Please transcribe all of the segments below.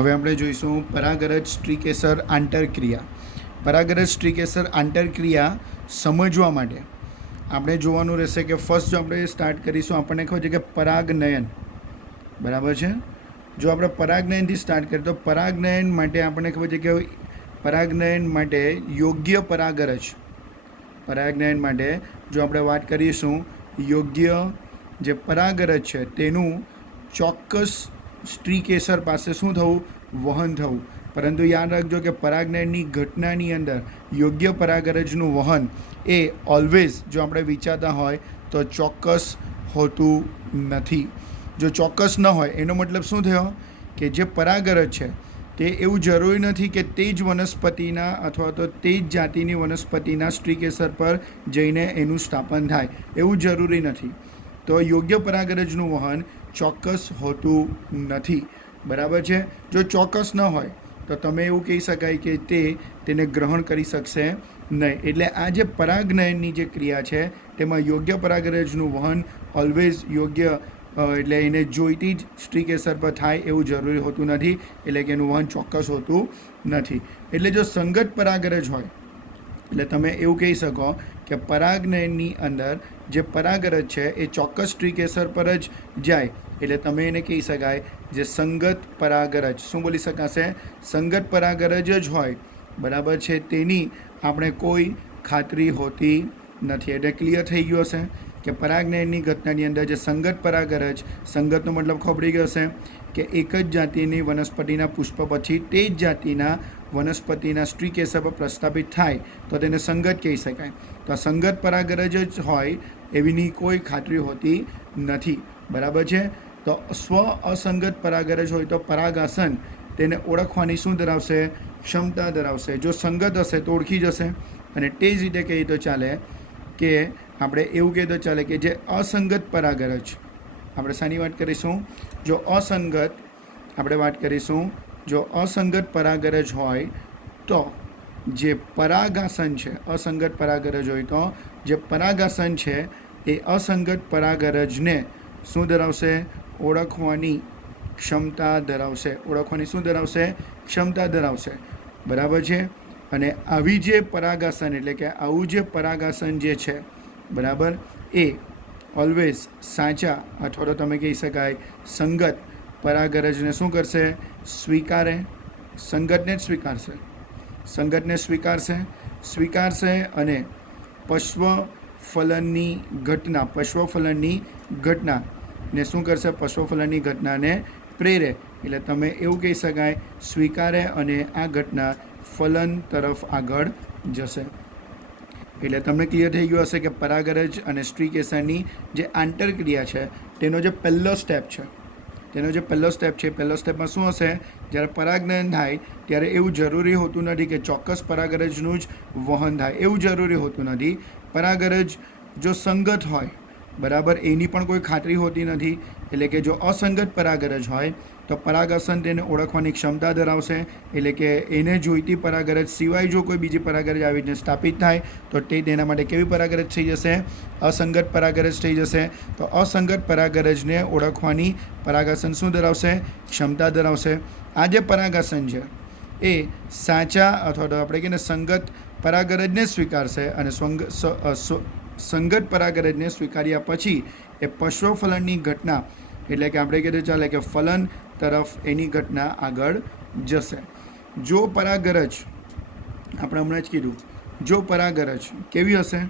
હવે આપણે જોઈશું પરાગરજ સ્ત્રીકેસર આંતરક્રિયા. પરાગરજ સ્ત્રીકેસર આંતરક્રિયા સમજવા માટે આપણે જોવાનું રહેશે કે ફર્સ્ટ જો આપણે સ્ટાર્ટ કરીશું આપણને ખબર છે કે પરાગનયન, બરાબર છે. જો આપણે પરાગનયનથી સ્ટાર્ટ કરીએ તો પરાગનયન માટે આપણને ખબર છે કે પરાગનયન માટે યોગ્ય પરાગનયન માટે જો આપણે વાત કરીશું યોગ્ય જે પરાગરજ છે તેનું ચોક્કસ સ્ત્રીકેસર પાસે શું થવું, વહન થવું. પરંતુ યાદ રાખજો કે પરાગનયનની ઘટનાની અંદર યોગ્ય પરાગરજનું વહન એ ઓલવેઝ જો આપણે વિચારતા હોય તો ચોક્કસ હોતું નથી. જો ચોક્કસ ન હોય એનો મતલબ શું થયો કે જે પરાગરજ છે તે એવું જરૂરી નથી કે તે જ વનસ્પતિના અથવા તો તે જ જાતિની વનસ્પતિના સ્ત્રીકેસર પર જઈને એનું સ્થાપન થાય, એવું જરૂરી નથી. તો યોગ્ય પરાગરજનું વહન ચોક્કસ હોતું નથી, બરાબર છે. જો ચોક્કસ ન હોય તો તમે એવું કહી શકાય કે તેને ગ્રહણ કરી શકશે નહીં. એટલે આ જે પરાગનયનની જે ક્રિયા છે તેમાં યોગ્ય પરાગરજનું વહન ઓલવેઝ યોગ્ય એટલે એને જોઈતી જ સ્ત્રીકેસર પર થાય એવું જરૂરી હોતું નથી, એટલે કે એનું વહન ચોક્કસ હોતું નથી. એટલે જો સંગત પરાગરજ હોય એટલે તમે એવું કહી શકો કે પરાગનયનની અંદર જે પરાગરજ છે એ ચોક્કસ સ્ત્રીકેસર પર જ જાય, એટલે તમે એને કહી શકાય જે સંગત પરાગરજ. શું બોલી શકાશે? સંગત પરાગરજ જ હોય, બરાબર છે. તેની આપણે કોઈ ખાતરી હોતી નથી. એટલે ક્લિયર થઈ ગયું હશે કે પરાગનયનની ઘટનાની અંદર જે સંગત પરાગરજ, સંગતનો મતલબ ખબરી ગયો હશે કે એક જ જાતિની વનસ્પતિના પુષ્પ પછી તે જ જાતિના વનસ્પતિના સ્ત્રીકેસર પર પ્રસ્થાપિત થાય તો તેને સંગત કહી શકાય. તો આ સંગત પરાગરજ જ હોય એવીની કોઈ ખાતરી હોતી નથી, બરાબર છે. તો સ્વ અસંગત પરાગરજ હોય તો પરાગાસન તેને ઓળખવાની શું ધરાવશે? ક્ષમતા ધરાવશે. જો સંગત હશે તો ઓળખી જશે. અને તે જ રીતે કહીએ તો ચાલે કે આપણે એવું કહીએ તો ચાલે કે જે અસંગત પરાગરજ, આપણે શાની વાત કરીશું? જો અસંગત આપણે વાત કરીશું, જો અસંગત પરાગરજ હોય તો જે પરાગાસન છે, અસંગત પરાગરજ હોય તો જે પરાગાસન છે એ અસંગત પરાગરજને શું ધરાવશે? ઓળખવાની ક્ષમતા ધરાવશે. ઓળખવાની શું ધરાવશે? ક્ષમતા ધરાવશે, બરાબર છે. અને આવી જે પરાગાસન એટલે કે આવું જે પરાગાસન જે છે, બરાબર, એ ઓલવેઝ સાચા અથવા તો તમે કહી શકાય સંગત પરાગરજને શું કરશે? સ્વીકારે. સંગતને જ સ્વીકારશે. સંગતને સ્વીકારશે અને પશ્વફલનની ઘટનાને શું કરશે? પશ્વફલનની ઘટનાને પ્રેરે. એટલે તમે એવું કહી શકાય સ્વીકારે અને આ ઘટના ફલન તરફ આગળ જશે. એટલે તમને ક્લિયર થઈ ગયું હશે કે પરાગરજ અને સ્ત્રીકેસરની જે આંતરક્રિયા છે તેનો જે પહેલો સ્ટેપ છે, પહેલો સ્ટેપમાં શું હશે? જ્યારે પરાગનયન થાય ત્યારે એવું જરૂરી હોતું નથી કે ચોક્કસ પરાગરજનું જ વહન થાય, એવું જરૂરી હોતું નથી. પરાગરજ જો સંગત હોય, બરાબર, એની પણ કોઈ ખાતરી હોતી નથી. એટલે કે જો અસંગત પરાગરજ હોય તો પરાગાસન તેને ઓળખવાની ક્ષમતા ધરાવશે. એટલે કે એને જોઈતી પરાગરજ સિવાય જો કોઈ બીજી પરાગરજ આવીને સ્થાપિત થાય તો તે તેના માટે કેવી પરાગરજ થઈ જશે? અસંગત પરાગરજ થઈ જશે. તો અસંગત પરાગરજને ઓળખવાની પરાગાસન શું ધરાવશે? ક્ષમતા ધરાવશે. આ જે પરાગાસન છે એ સાચા અથવા તો આપણે કહીએ ને સંગત પરાગરજને સ્વીકારશે અને સંગત પરાગરજને સ્વીકાર્યા પછી એ પશ્વફલનની ઘટના એટલે કે આપણે કહીએ ચાલે કે ફલન તરફ એની ઘટના આગળ જશે. જો પરાગરજ, આપણે હમણાં જ કીધું, જો પરાગરજ કેવી હશે?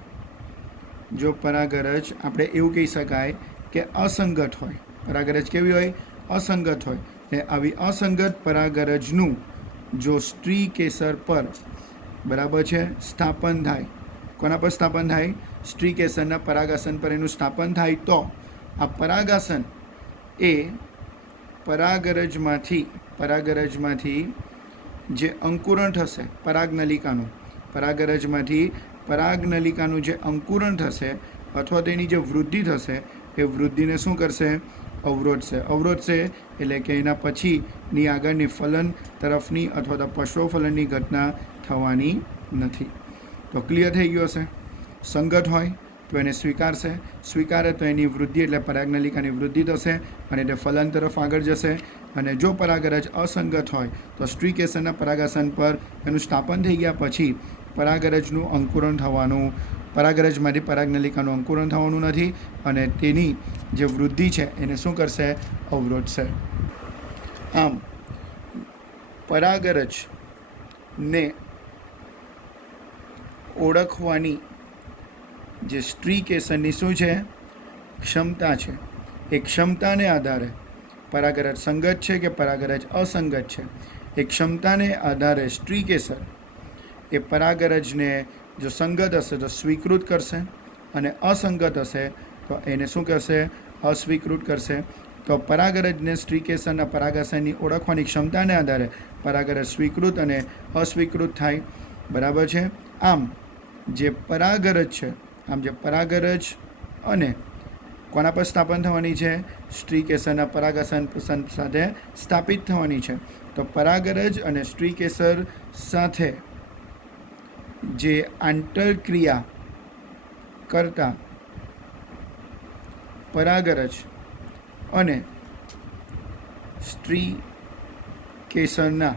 જો પરાગરજ આપણે એવું કહી શકાય કે અસંગત હોય. પરાગરજ કેવી હોય? અસંગત હોય. ને આવી અસંગત પરાગરજનું જો સ્ત્રીકેસર પર, બરાબર છે, સ્થાપન થાય, કોના પર સ્થાપન થાય? સ્ત્રીકેસરના પરાગાસન પર એનું સ્થાપન થાય તો આ પરાગાસન એ પરાગરજમાંથી જે અંકુરણ થશે પરાગનલિકાનું જે અંકુરણ થશે અથવા તેની જે વૃદ્ધિ થશે એ વૃદ્ધિને શું કરશે? અવરોધશે. એટલે કે એના પછીની આગળની ફલન તરફની અથવા તો પશ્વફલનની ઘટના થવાની નથી. તો ક્લિયર થઈ ગયું હશે. સંગત હોય તો એને સ્વીકારશે, સ્વીકારે તો એની વૃદ્ધિ એટલે પરાગનલિકાની વૃદ્ધિ થશે અને તે ફલન તરફ આગળ જશે. અને જો પરાગરજ અસંગત હોય તો સ્ત્રી કેસરના પરાગાસન પર એનું સ્થાપન થઈ ગયા પછી પરાગરજનું અંકુરણ થવાનું, પરાગરજમાંથી પરાગનલિકાનું અંકુરણ થવાનું નથી અને તેની જે વૃદ્ધિ છે એને શું કરશે? અવરોધશે. આમ પરાગરજને ઓળખવાની જે સ્ત્રી કેસરની શું છે? ક્ષમતા છે. એ ક્ષમતાને આધારે પરાગરજ સંગત છે કે પરાગરજ અસંગત છે, એ ક્ષમતાને આધારે સ્ત્રી કેસર એ પરાગરજને જો સંગત હશે તો સ્વીકૃત કરશે અને અસંગત હશે તો એને શું કરશે? અસ્વીકૃત કરશે. તો પરાગરજને સ્ત્રી કેસરના પરાગાશયની ઓળખવાની ક્ષમતાને આધારે પરાગરજ સ્વીકૃત અને અસ્વીકૃત થાય. બરાબર છે. આમ જે પરાગરજ છે, આમ જે પરાગરજ અને કોના પર સ્થાપન થવાની છે? સ્ત્રી કેસરના પરાગાસન સાથે સ્થાપિત થવાની છે. તો પરાગરજ અને સ્ત્રી કેસર સાથે જે આંતરક્રિયા કરતા પરાગરજ અને સ્ત્રી કેસરના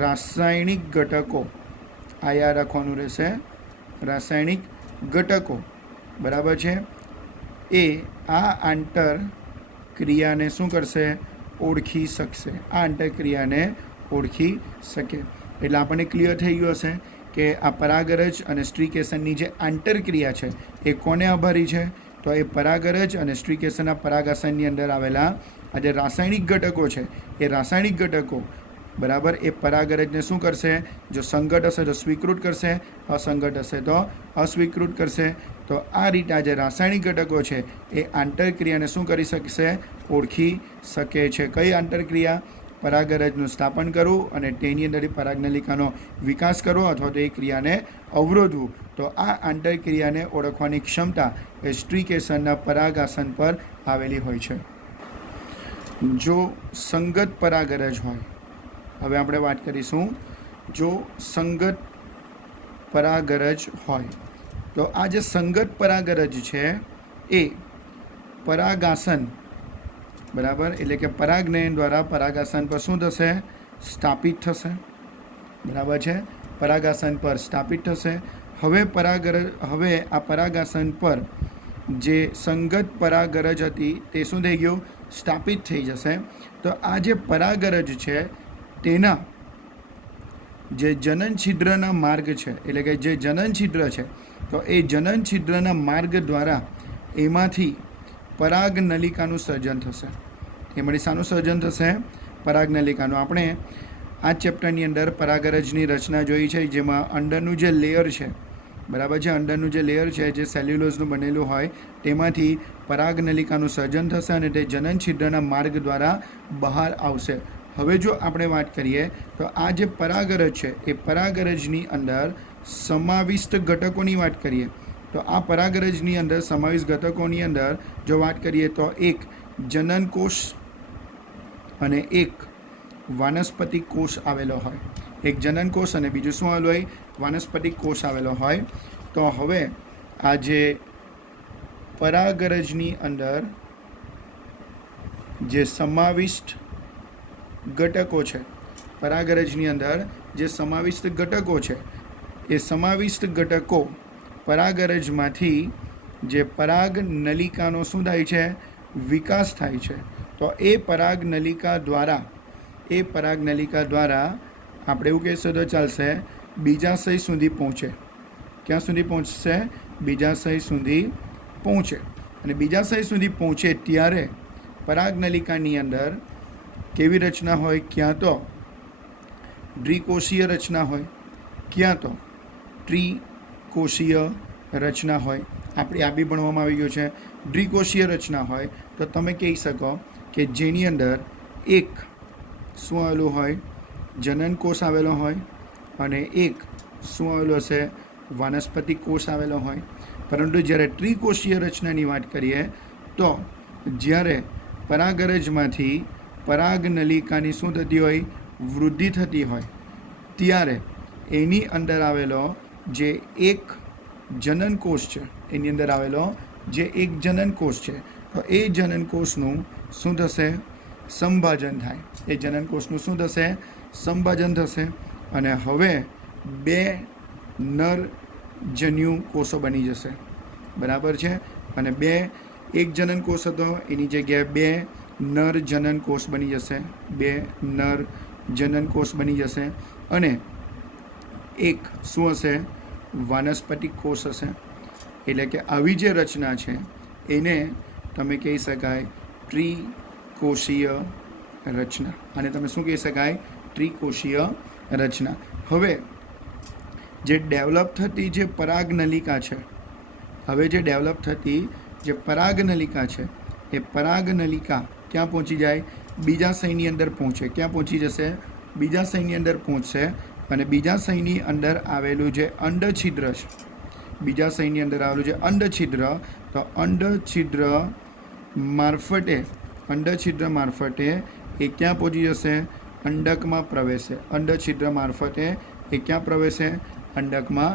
રાસાયણિક ઘટકો, આ યાદ રાખવાનું રહેશે, રાસાયણિક ઘટકો. બરાબર છે. એ આ આંતરક્રિયાને શું કરશે? ઓળખી શકશે. આ આંતરક્રિયાને ઓળખી શકે. એટલે આપણને ક્લિયર થઈ ગયું હશે કે આ પરાગરજ અને સ્ત્રી કેસરની જે આંતરક્રિયા છે એ કોને આભારી છે? તો એ પરાગરજ અને સ્ત્રી કેસરના પરાગાશયની અંદર આવેલા આ જે રાસાયણિક ઘટકો છે એ રાસાયણિક ઘટકો બરાબર એ પરાગરજને શું કરશે? જો સંગત હશે તો સ્વીકૃત કરશે, અસંગત હશે તો અસ્વીકૃત કરશે. તો આ રીતે આ જે રાસાયણિક ઘટકો છે એ આંતરક્રિયાને શું કરી શકશે? ઓળખી શકે છે. કઈ આંતરક્રિયા? પરાગરજનું સ્થાપન કરવું અને તેની અંદરથી પરાગનલિકાનો વિકાસ કરવો અથવા તો એ ક્રિયાને અવરોધવું. તો આ આંતરક્રિયાને ઓળખવાની ક્ષમતા એ સ્ત્રી કેસરના પરાગાસન પર આવેલી હોય છે. જો સંગત પરાગરજ હોય, હવે આપણે વાત કરીશું, જો સંગત પરાગરજ હોય તો આ જે સંગત પરાગરજ છે એ પરાગાસન, બરાબર, એટલે કે પરાગનયન દ્વારા પરાગાસન પર શું થશે? સ્થાપિત થશે. બરાબર છે. પરાગાસન પર સ્થાપિત થશે. હવે આ પરાગાસન પર જે સંગત પરાગરજ હતી તે શું થઈ ગયું? સ્થાપિત થઈ જશે. તો આ જે પરાગરજ છે તેના જે જનન છિદ્રના માર્ગ છે, એટલે કે જે જનન છિદ્ર છે, તો એ જનન છિદ્રના માર્ગ દ્વારા એમાંથી પરાગનલિકાનું સર્જન થશે. એમાંથી શાનું સર્જન થશે? પરાગનલિકાનું. આપણે આ ચેપ્ટરની અંદર પરાગરજની રચના જોઈ છે, જેમાં અંદરનું જે લેયર છે, બરાબર છે, અંદરનું જે લેયર છે જે સેલ્યુલોઝનું બનેલું હોય તેમાંથી પરાગનલિકાનું સર્જન થશે અને તે જનન છિદ્રના માર્ગ દ્વારા બહાર આવશે. હવે જો આપણે વાત કરીએ તો આ જે પરાગરજ છે એ પરાગરજની અંદર સમાવિષ્ટ ઘટકોની વાત કરીએ તો આ પરાગરજની અંદર સમાવિષ્ટ ઘટકોની અંદર જો વાત કરીએ તો એક જનન કોષ અને એક વાનસ્પતિક કોષ આવેલો હોય. એક જનન કોષ અને બીજું શું આવેલું હોય? વાનસ્પતિક કોષ આવેલો હોય. તો હવે આ જે પરાગરજની અંદર જે સમાવિષ્ટ ઘટકો છે, પરાગરજની અંદર જે સમાવિષ્ટ ઘટકો છે એ સમાવિષ્ટ ઘટકો પરાગરજમાંથી જે પરાગનલિકાનો શું થાય છે? વિકાસ થાય છે. તો એ પરાગનલિકા દ્વારા આપણે એવું કહીશું તો ચાલશે, બીજાશય સુધી પહોંચે. ક્યાં સુધી પહોંચશે? બીજાશય સુધી પહોંચે. અને બીજાશય સુધી પહોંચે ત્યારે પરાગનલિકાની અંદર કેવી રચના હોય? ક્યાં તો દ્વિકોષીય રચના હોય, ક્યાં તો ત્રિકોષીય રચના હોય. આપણે આ બી ભણવામાં આવી ગયું છે. દ્વિકોષીય રચના હોય તો તમે કહી શકો કે જેની અંદર એક શું આવેલું હોય? જનન કોષ આવેલો હોય અને એક શું આવેલો હશે? વાનસ્પતિક કોષ આવેલો હોય. પરંતુ જ્યારે ત્રિકોષીય રચનાની વાત કરીએ તો જ્યારે પરાગરજમાંથી પરાગનલિકાની શું થતી હોય? વૃદ્ધિ થતી હોય ત્યારે એની અંદર આવેલો જે એક જનનકોષ છે એની અંદર આવેલો જે એક જનનકોષ છે, તો એ જનનકોષનું શું થશે? સંભાજન થાય. એ જનનકોષનું શું થશે? સંભાજન થશે. અને હવે 2 નર જન્યુ કોષો બની જશે. બરાબર છે? અને એક જનનકોષ હતો એની જગ્યાએ 2 નર જનનકોષ બની જશે. 2 નર જનનકોષ બની જશે. અને એક શું હશે? વાનસ્પતિક કોષ હશે. એટલે કે આવી જે રચના છે એને તમે કહી શકાય ત્રિકોષીય રચના. અને તમે શું કહી શકાય? ત્રિકોષીય રચના. હવે જે ડેવલપ થતી જે પરાગનલિકા છે, હવે જે ડેવલપ થતી જે પરાગનલિકા છે, એ પરાગનલિકા ક્યાં પહોંચી જાય? બીજાશયની અંદર પહોંચે. ક્યાં પહોંચી જશે? બીજાશયની અંદર પહોંચશે. અને બીજાશયની અંદર આવેલું જે અંડછિદ્ર છે, બીજાશયની અંદર આવેલું જે અંડછિદ્ર, તો અંડછિદ્ર મારફતે એ ક્યાં પહોંચી જશે? અંડકમાં પ્રવેશે. અંડછિદ્ર મારફતે એ ક્યાં પ્રવેશે? અંડકમાં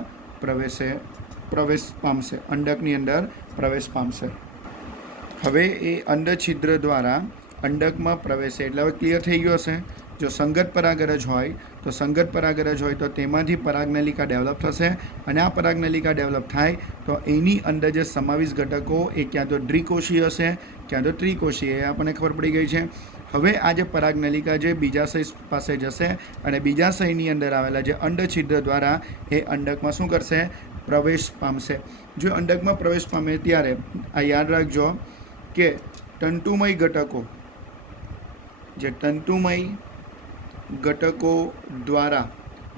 પ્રવેશ પામશે. અંડકની અંદર પ્રવેશ પામશે. હવે એ અંડછિદ્ર દ્વારા અંડકમાં પ્રવેશે એટલે હવે ક્લિયર થઈ ગયું હશે. જો સંગત પરાગરજ હોય તો તેમાંથી પરાગનલિકા ડેવલપ થશે. અને આ પરાગનલિકા ડેવલપ થાય તો એની અંદર જે સમાવિષ્ટ ઘટકો એ ક્યાં તો દ્વિકોષીય હશે, ક્યાં તો ત્રિકોષીય. એ આપણને ખબર પડી ગઈ છે. હવે આ જે પરાગનલિકા જે બીજાશય પાસે જશે અને બીજાશયની અંદર આવેલા જે અંડછિદ્ર દ્વારા એ અંડકમાં શું કરશે? પ્રવેશ પામશે. જો અંડકમાં પ્રવેશ પામે ત્યારે આ યાદ રાખજો કે તંતુમય ઘટકો, જે તંતુમય ઘટકો દ્વારા,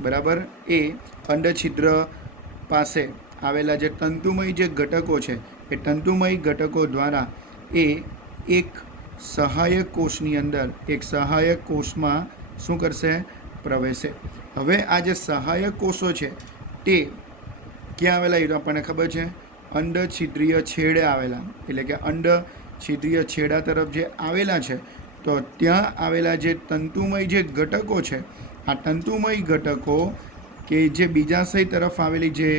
બરાબર, એ અંડછિદ્ર પાસે આવેલા જે તંતુમય જે ઘટકો છે એ તંતુમય ઘટકો દ્વારા એ એક સહાયક કોષની અંદર, એક સહાયક કોષમાં શું કરશે? પ્રવેશે. હવે આ જે સહાયક કોષો છે તે ક્યાં આવેલા? એ તો આપણને ખબર છે, અંડછિદ્રીય છેડે આવેલા. એટલે કે અંડછિદ્રીય છેડા તરફ જે આવેલા છે, તો ત્યાં આવેલા જે તંતુમય જે ઘટકો છે, આ તંતુમય ઘટકો કે જે બીજાશય તરફ આવેલી જે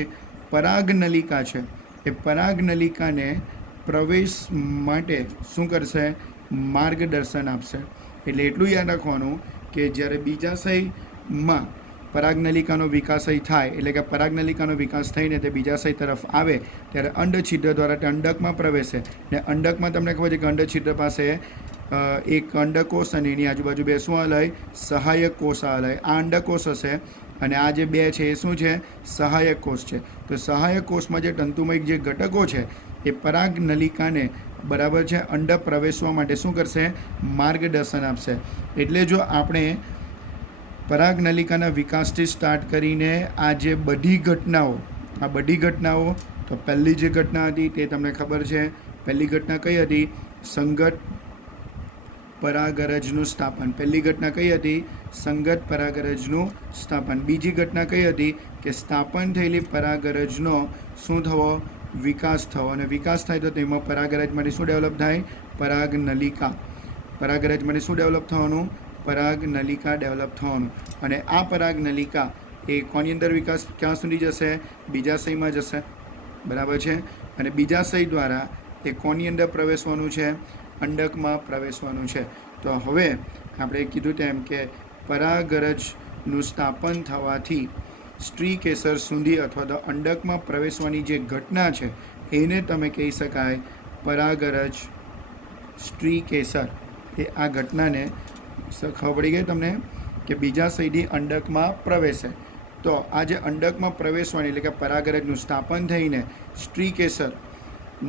પરાગનલિકા છે, એ પરાગનલિકાને પ્રવેશ માટે શું કરશે? માર્ગદર્શન આપશે. એટલે એટલું યાદ રાખવાનું કે જ્યારે બીજાશયમાં પરાગનલિકાનો વિકાસ થાય, એટલે કે પરાગનલિકાનો વિકાસ થઈને તે બીજાશય તરફ આવે ત્યારે અંડછિદ્ર દ્વારા તે અંડકમાં પ્રવેશે. ને અંડકમાં તમને ખબર છે કે અંડછિદ્ર પાસે એક અંડકોષ અને એની આજુબાજુ 2 શું આલય? સહાયક કોષ આલય. આ અંડકોષ હશે અને આ જે 2 છે એ શું છે? સહાયક કોષ છે. તો સહાયક કોષમાં જે તંતુમય જે ઘટકો છે એ પરાગનલિકાને, બરાબર છે, અંડ પ્રવેશવા માટે શું કરશે? માર્ગદર્શન આપશે. એટલે જો આપણે પરાગનલિકાના વિકાસથી સ્ટાર્ટ કરીને આ જે બધી ઘટનાઓ, તો પહેલી જે ઘટના હતી તે તમને ખબર છે. પહેલી ઘટના કઈ હતી? સંગત પરાગરજનું સ્થાપન. પહેલી ઘટના કઈ હતી? સંગત પરાગરજનું સ્થાપન. બીજી ઘટના કઈ હતી? કે સ્થાપન થયેલી પરાગરજનો શું થવો? વિકાસ થવો. અને વિકાસ થાય તો તેમાં પરાગરજ માટે શું ડેવલપ થાય? પરાગનલિકા. પરાગરજ માટે શું ડેવલપ થવાનું? પરાગનલિકા ડેવલપ થવાનું. અને આ પરાગનલિકા એ કોની અંદર વિકાસ ક્યાં સુધી જશે? બીજાશયમાં જશે. બરાબર છે? અને બીજાશય દ્વારા એ કોની અંદર પ્રવેશવાનું છે? અંડકમાં પ્રવેશવાનું છે. તો હવે આપણે કીધું તેમ કે પરાગરજનું સ્થાપન થવાથી સ્ત્રીકેસર સુધી અથવા તો અંડકમાં પ્રવેશવાની જે ઘટના છે એને તમે કહી શકાય પરાગરજ સ્ત્રીકેસર. એ આ ઘટનાને ખબર પડી ગઈ તમને કે બીજાશયથી અંડકમાં પ્રવેશે. તો આ જે અંડકમાં પ્રવેશવાની એટલે કે પરાગરજનું સ્થાપન થઈને સ્ત્રીકેસર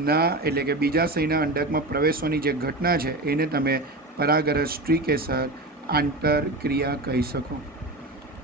ના એટલે કે બીજાશયના અંડકમાં પ્રવેશવાની જે ઘટના છે એને તમે પરાગરજ સ્ત્રીકેસર આંતરક્રિયા કહી શકો.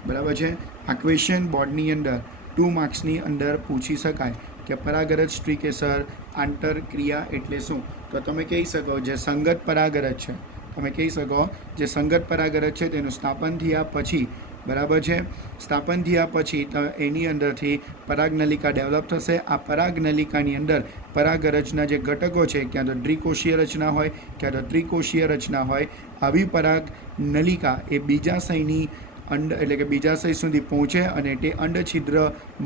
બરાબર છે? આ ક્વેશ્ચન બોર્ડની અંદર 2 માર્ક્સની અંદર પૂછી શકાય કે પરાગરજ સ્ત્રીકેસર આંતરક્રિયા એટલે શું? તો તમે કહી શકો જે સંગત પરાગરજ છે, તમે કહી શકો જે સંગત પરાગરજ છે તેનું સ્થાપન થયા પછી, બરાબર છે, સ્થાપન થયા પછી એની અંદરથી પરાગનલિકા ડેવલપ થશે. આ પરાગનલિકાની અંદર પરાગરજના જે ઘટકો છે, ક્યાં તો દ્વિકોષીય રચના હોય, ક્યાં તો ત્રિકોષીય રચના હોય. આવી પરાગનલિકા એ બીજાશયની એટલે કે બીજાશય સુધી પહોંચે અને તે અંડછિદ્ર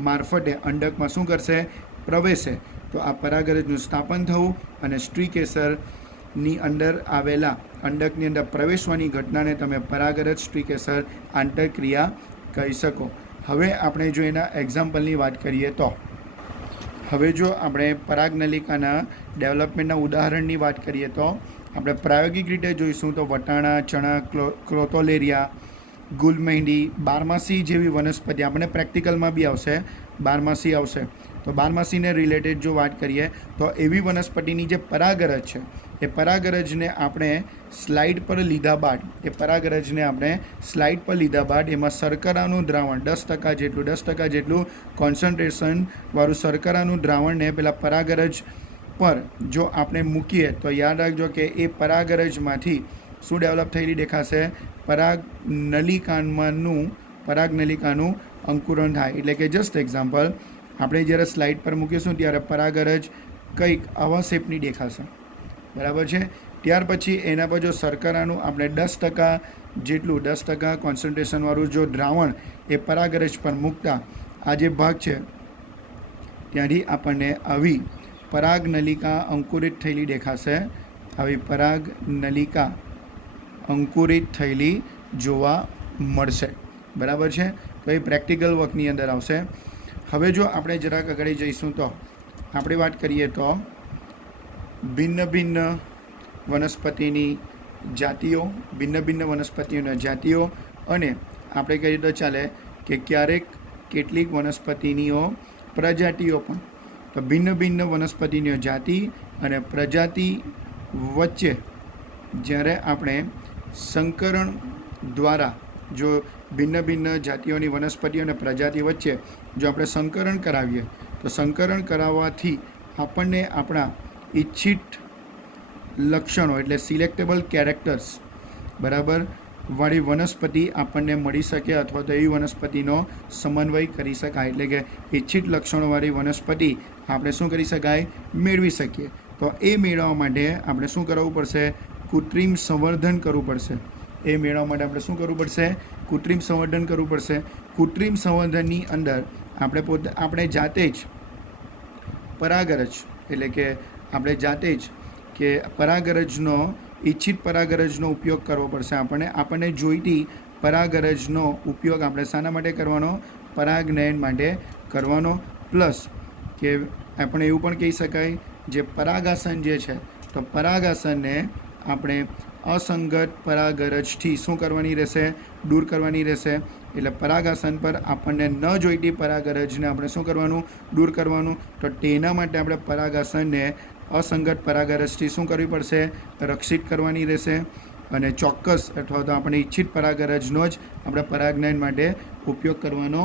મારફતે અંડકમાં શું કરશે? પ્રવેશે તો આ પરાગરજનું સ્થાપન થવું અને સ્ત્રી કેસરની અંદર આવેલા અંડકની અંદર પ્રવેશવાની ઘટનાને તમે પરાગરજ સ્ત્રી કેસર આંતરક્રિયા કહી શકો. હવે આપણે જો એના એક્ઝામ્પલની વાત કરીએ તો હવે જો આપણે પરાગનલિકાના ડેવલપમેન્ટના ઉદાહરણની વાત કરીએ તો આપણે પ્રાયોગિક રીતે જોઈશું તો વટાણા, ચણા, ક્રોતોલેરિયા, ગુલમહેંદી, બારમાસી જેવી વનસ્પતિ આપણે પ્રેક્ટિકલમાં બી આવશે, બારમાસી આવશે. તો બારમાસીને રિલેટેડ જો વાત કરીએ તો એવી વનસ્પતિની જે પરાગરજ છે એ પરાગરજને આપણે સ્લાઇડ પર લીધા બાદ એમાં શર્કરાનું દ્રાવણ 10% જેટલું કોન્સન્ટ્રેશનવાળું શર્કરાનું દ્રાવણને પેલા પરાગરજ પર જો આપણે મૂકીએ તો યાદ રાખજો કે એ પરાગરજમાંથી શું ડેવલપ થયેલી દેખાશે? પરાગનલિકાનું અંકુરણ થાય. એટલે કે જસ્ટ એક્ઝામ્પલ, આપણે જ્યારે સ્લાઇડ પર મૂકીશું ત્યારે પરાગરજ કંઈક આવા શેપની દેખાશે, બરાબર છે. ત્યાર પછી એના પર જો શર્કરાનું આપણે 10% કોન્સન્ટ્રેશનવાળું જો દ્રાવણ એ પરાગરજ પર મૂકતા આ જે ભાગ છે ત્યાંથી આપણને આવી પરાગનલિકા અંકુરિત થયેલી દેખાશે, આવી પરાગનલિકા અંકુરિત થયેલી જોવા મળશે, બરાબર છે. તો એ પ્રેક્ટિકલ વર્કની અંદર આવશે. હવે જો આપણે જરાક આગળ જઈશું તો આપણે વાત કરીએ તો ભિન્ન ભિન્ન વનસ્પતિની જાતિઓ અને આપણે કહીએ તો ચાલે કે ક્યારેક કેટલીક વનસ્પતિનીઓ પ્રજાતિઓ પણ. તો ભિન્ન ભિન્ન વનસ્પતિની જાતિ અને પ્રજાતિ વચ્ચે જ્યારે આપણે સંકરણ દ્વારા જો ભિન્ન ભિન્ન જાતિઓની વનસ્પતિઓ અને પ્રજાતિ વચ્ચે જો આપણે સંકરણ કરાવીએ તો સંકરણ કરાવવાથી આપણને આપણા ઈચ્છિત લક્ષણો એટલે સિલેક્ટેબલ કેરેક્ટર્સ બરાબર વાળી વનસ્પતિ આપણને મળી શકે અથવા તો એવી વનસ્પતિનો સમન્વય કરી શકાય. એટલે કે ઈચ્છિત લક્ષણોવાળી વનસ્પતિ આપણે શું કરી શકાય? મેળવી શકીએ. તો એ મેળવવા માટે આપણે શું કરવું પડશે? કૃત્રિમ સંવર્ધન કરવું પડશે. કૃત્રિમ સંવર્ધનની અંદર આપણે જાતે જ પરાગરજ એટલે કે આપણે જાતે જ કે ઈચ્છિત પરાગરજનો ઉપયોગ કરવો પડશે. આપણને જોઈતી પરાગરજનો ઉપયોગ આપણે શાના માટે કરવાનો? પરાગનયન માટે કરવાનો. પ્લસ કે આપણે એવું પણ કહી શકાય જે પરાગાસન જે છે તો પરાગાસનને આપણે અસંગત પરાગરજથી શું કરવાની રહેશે? દૂર કરવાની રહેશે. એટલે પરાગાસન પર આપણને ન જોઈતી પરાગરજને આપણે શું કરવાનું? દૂર કરવાનું. તો તેના માટે આપણે પરાગાસનને અસંગત પરાગરજથી શું કરવી પડશે? રક્ષિત કરવાની રહેશે. અને ચોક્કસ અથવા તો આપણે ઈચ્છિત પરાગરજનો જ આપણે પરાગનયન માટે ઉપયોગ કરવાનો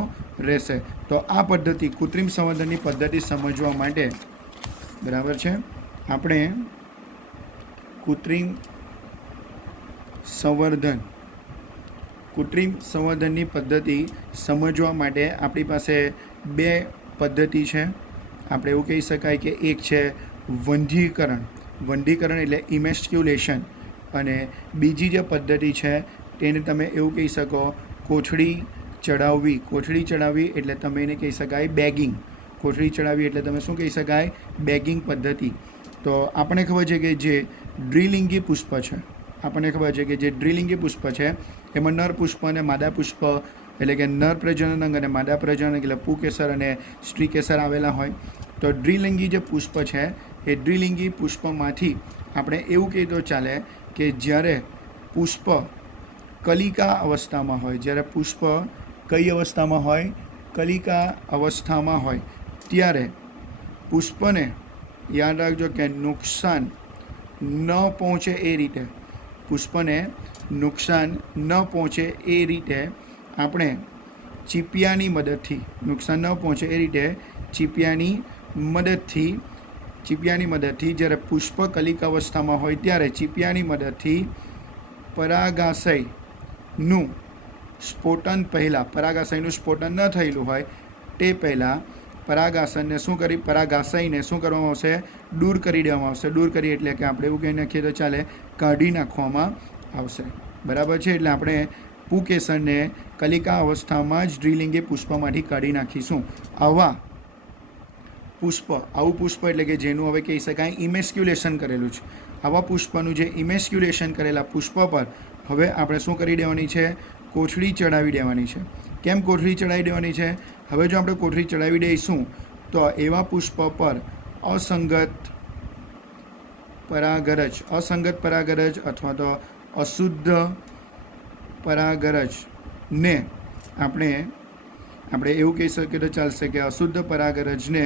રહેશે. તો આ પદ્ધતિ કૃત્રિમ સંવર્ધનની પદ્ધતિ સમજવા માટે બરાબર છે આપણે કૃત્રિમ સંવર્ધનની પદ્ધતિ સમજવા માટે આપણી પાસે બે પદ્ધતિ છે. આપણે એવું કહી શકાય કે એક છે વંધીકરણ એટલે ઇમેસ્ક્યુલેશન, અને બીજી જે પદ્ધતિ છે તેને તમે એવું કહી શકો કોથળી ચડાવવી એટલે તમે એને કહી શકાય બેગિંગ. કોથળી ચડાવવી એટલે તમે શું કહી શકાય? બેગિંગ પદ્ધતિ. તો આપણને ખબર છે કે જે દ્વિલિંગી પુષ્પ છે એમાં નર પુષ્પ અને માદા પુષ્પ એટલે કે નર પ્રજનન અંગ અને માદા પ્રજનન એટલે પુકેસર અને સ્ત્રી કેસર આવેલા હોય. તો દ્વિલિંગી જે પુષ્પ છે એ દ્વિલિંગી પુષ્પમાંથી આપણે એવું કહી તો ચાલે કે જ્યારે પુષ્પ કલિકા અવસ્થામાં હોય, કઈ અવસ્થામાં હોય? કલિકા અવસ્થામાં હોય ત્યારે પુષ્પને યાદ રાખજો કે નુકસાન ન પહોંચે એ રીતે આપણે ચીપિયાની મદદથી જ્યારે પુષ્પ કલિકા અવસ્થામાં હોય ત્યારે ચીપિયાની મદદથી પરાગાશયનું સ્ફોટન ન થયેલું હોય તે પહેલાં પરાગાશયને શું કરવામાં આવશે? દૂર કરી દેવામાં આવશે. દૂર કરી એટલે કે આપણે એવું કહી નાખીએ તો ચાલે, કાઢી નાખવામાં આવશે, બરાબર છે. એટલે આપણે પુકેસરને કલિકા અવસ્થામાં જ દ્વિલિંગી પુષ્પમાંથી કાઢી નાખીશું. આવા પુષ્પ, આવું પુષ્પ એટલે કે જેનું હવે કહી શકાય ઇમેસ્ક્યુલેશન કરેલું છે, આવા પુષ્પનું જે ઇમેસ્ક્યુલેશન કરેલા પુષ્પ પર હવે આપણે શું કરી દેવાની છે? કોથળી ચડાવી દેવાની છે. કેમ કોથળી ચડાવી દેવાની છે? હવે જો આપણે કોથળી ચડાવી દઈશું તો એવા પુષ્પ પર અસંગત પરાગરજ અથવા તો અશુદ્ધ પરાગરજને આપણે એવું કહી શકીએ તો ચાલશે કે અશુદ્ધ પરાગરજને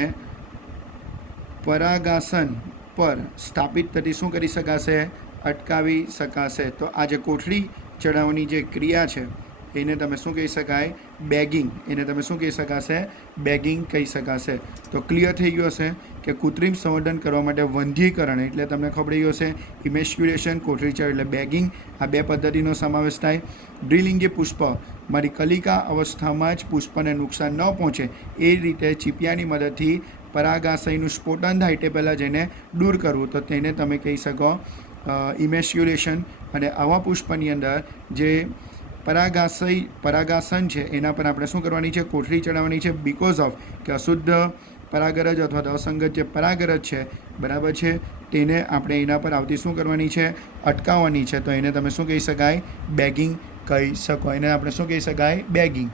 પરાગાસન પર સ્થાપિત થતી શું કરી શકાશે? અટકાવી શકાશે. તો આ જે કોથળી ચડાવવાની જે ક્રિયા છે એને તમે શું કહી શકાય? બેગિંગ. એને તમે શું કહી શકાશે? બેગિંગ કહી શકાશે. તો ક્લિયર થઈ ગયું હશે કે કૃત્રિમ સંવર્ધન કરવા માટે વંધ્યીકરણ એટલે તમને ખબર ગયું હશે, ઇમેસ્ક્યુલેશન, કોથળી ચડાવ એટલે બેગિંગ, આ બે પદ્ધતિનો સમાવેશ થાય. દ્વિલિંગી પુષ્પ મારી કલિકા અવસ્થામાં જ પુષ્પને નુકસાન ન પહોંચે એ રીતે ચીપિયાની મદદથી પરાગાશયનું સ્ફોટન થાય તે પહેલાં જેને દૂર કરવું, તો તેને તમે કહી શકો ઇમેસ્ક્યુલેશન. અને આવા પુષ્પની અંદર જે પરાગાસન છે એના પર આપણે શું કરવાની છે? કોથળી ચડાવવાની છે. બિકોઝ ઓફ કે અશુદ્ધ પરાગરજ અથવા તો અસંગત જે પરાગરજ છે, બરાબર છે, તેને આપણે એના પર આવતી શું કરવાની છે? અટકાવવાની છે. તો એને તમે શું કહી શકાય? બેગિંગ કહી શકો. એને આપણે શું કહી શકાય? બેગિંગ.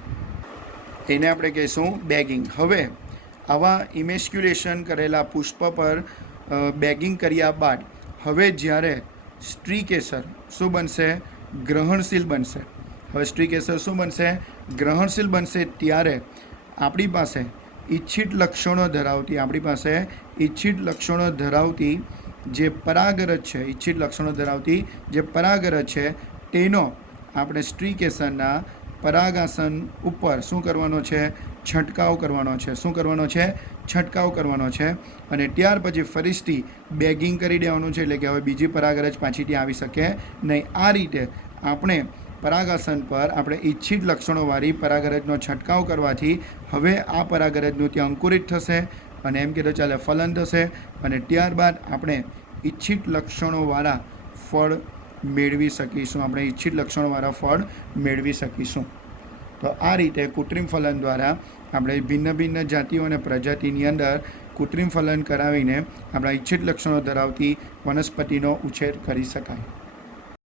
એને આપણે કહીશું બેગિંગ. હવે આવા ઇમેસ્ક્યુલેશન કરેલા પુષ્પ પર બેગિંગ કર્યા બાદ હવે જ્યારે સ્ત્રી કેસર શું બનશે? ગ્રહણશીલ બનશે. હવે સ્ત્રી કેસર શું બનશે? ગ્રહણશીલ બનશે. ત્યારે આપણી પાસે ઈચ્છિત લક્ષણો ધરાવતી જે પરાગરજ છે તેનો આપણે સ્ત્રી કેસરના પરાગાસન ઉપર શું કરવાનો છે? છંટકાવ કરવાનો છે. શું કરવાનો છે? છંટકાવ કરવાનો છે. અને ત્યાર પછી ફરીથી બેગિંગ કરી દેવાનું છે, એટલે કે હવે બીજી પરાગરજ પાછી ત્યાં આવી શકે નહીં. આ રીતે આપણે પરાગાસન પર આપણે ઈચ્છિત લક્ષણોવાળી પરાગરજનો છંટકાવ કરવાથી હવે આ પરાગરજનું ત્યાં અંકુરિત થશે અને એમ કીધું ચાલે ફલન થશે અને ત્યારબાદ આપણે ઈચ્છિત લક્ષણોવાળા ફળ મેળવી શકીશું. તો આ રીતે કૃત્રિમ ફલન દ્વારા આપણે ભિન્ન ભિન્ન જાતિઓ અને પ્રજાતિની અંદર કૃત્રિમ ફલન કરાવીને આપણા ઈચ્છિત લક્ષણો ધરાવતી વનસ્પતિનો ઉછેર કરી શકાય.